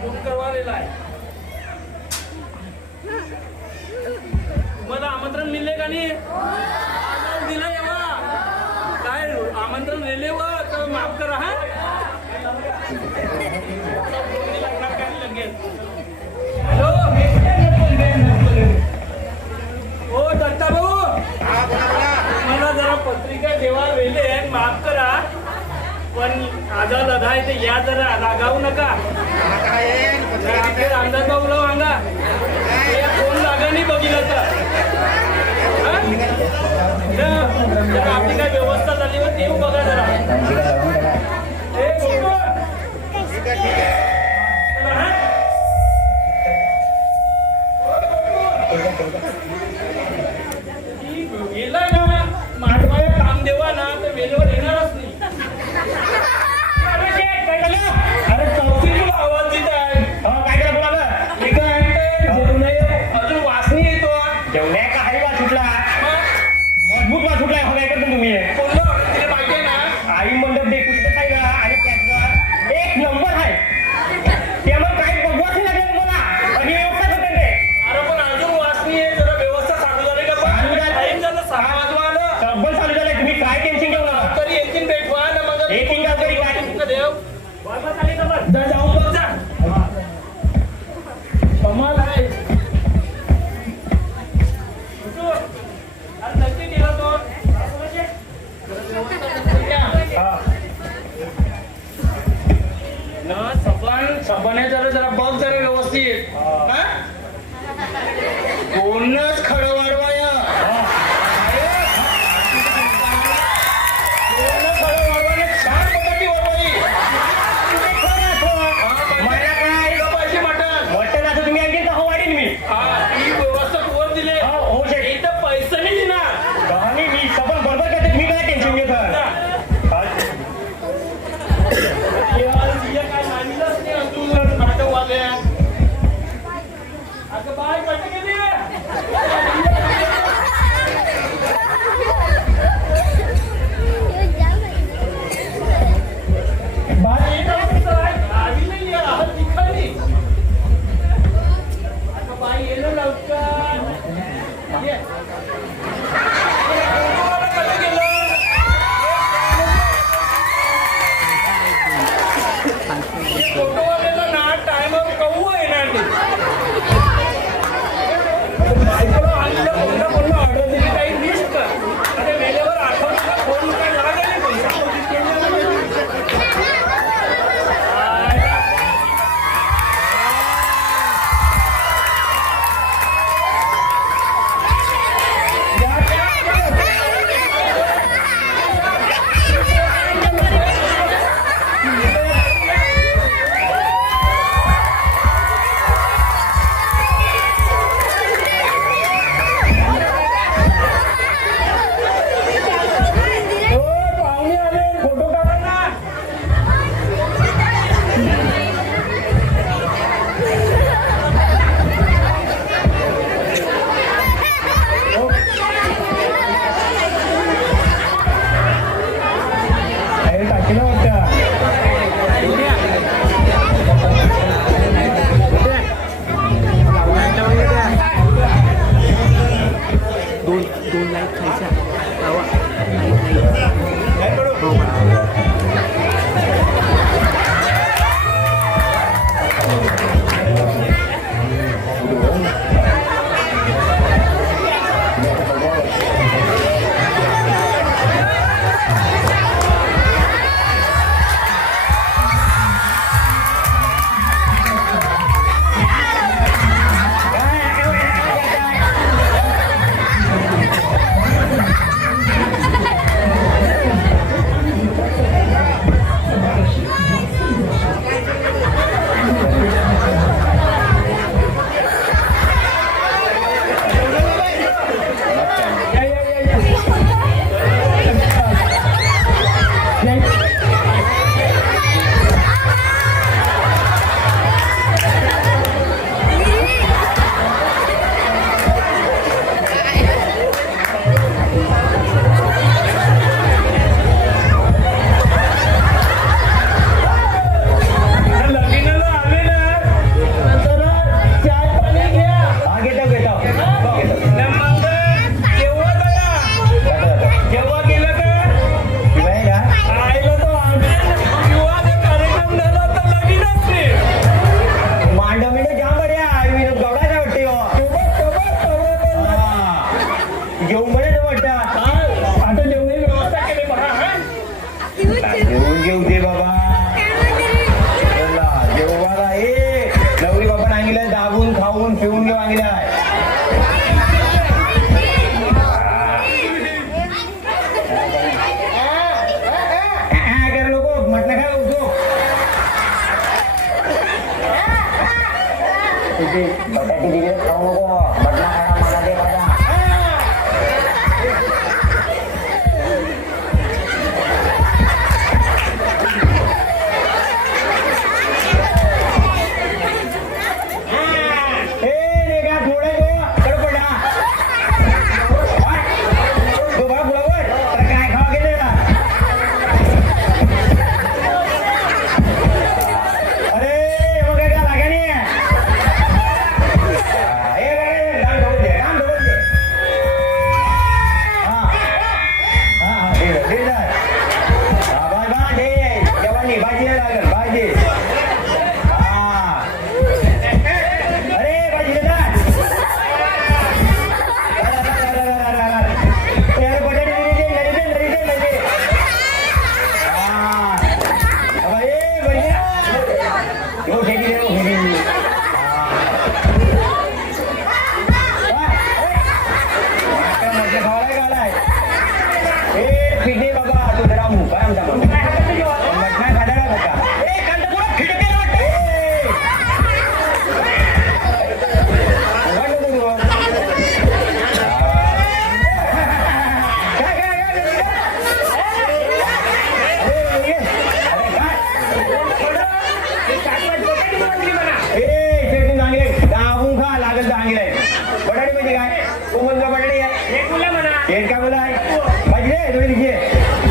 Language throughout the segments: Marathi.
फोन करवालेला आहे. तुम्हाला आमंत्रण मिळले का नाही? दिलं काय आमंत्रण लिहिले व तर माफ करा हा? काय हो भाऊ जरा पत्रिका माफ करा. पण आजा लढाय ते या जरा रागावू नका. आमदार बाबूराव Kalau. हे पिढे बाबा तुझराम काय म्हणता do it again.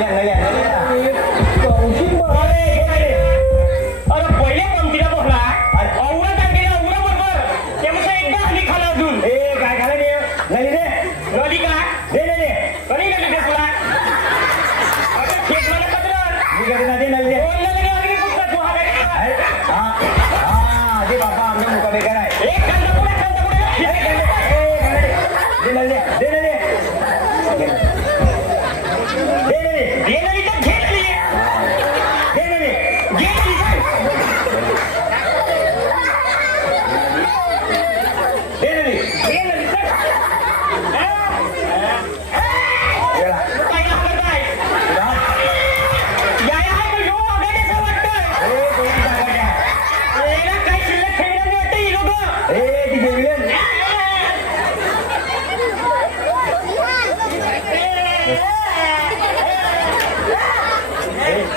แรงแรง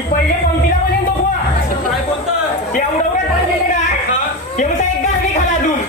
पहिले पंक्तीला पण तो बुवा. काय बोलतोय? एवढं काय पाहिजे काय एवढं एक गाडी खाला अजून.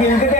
here today.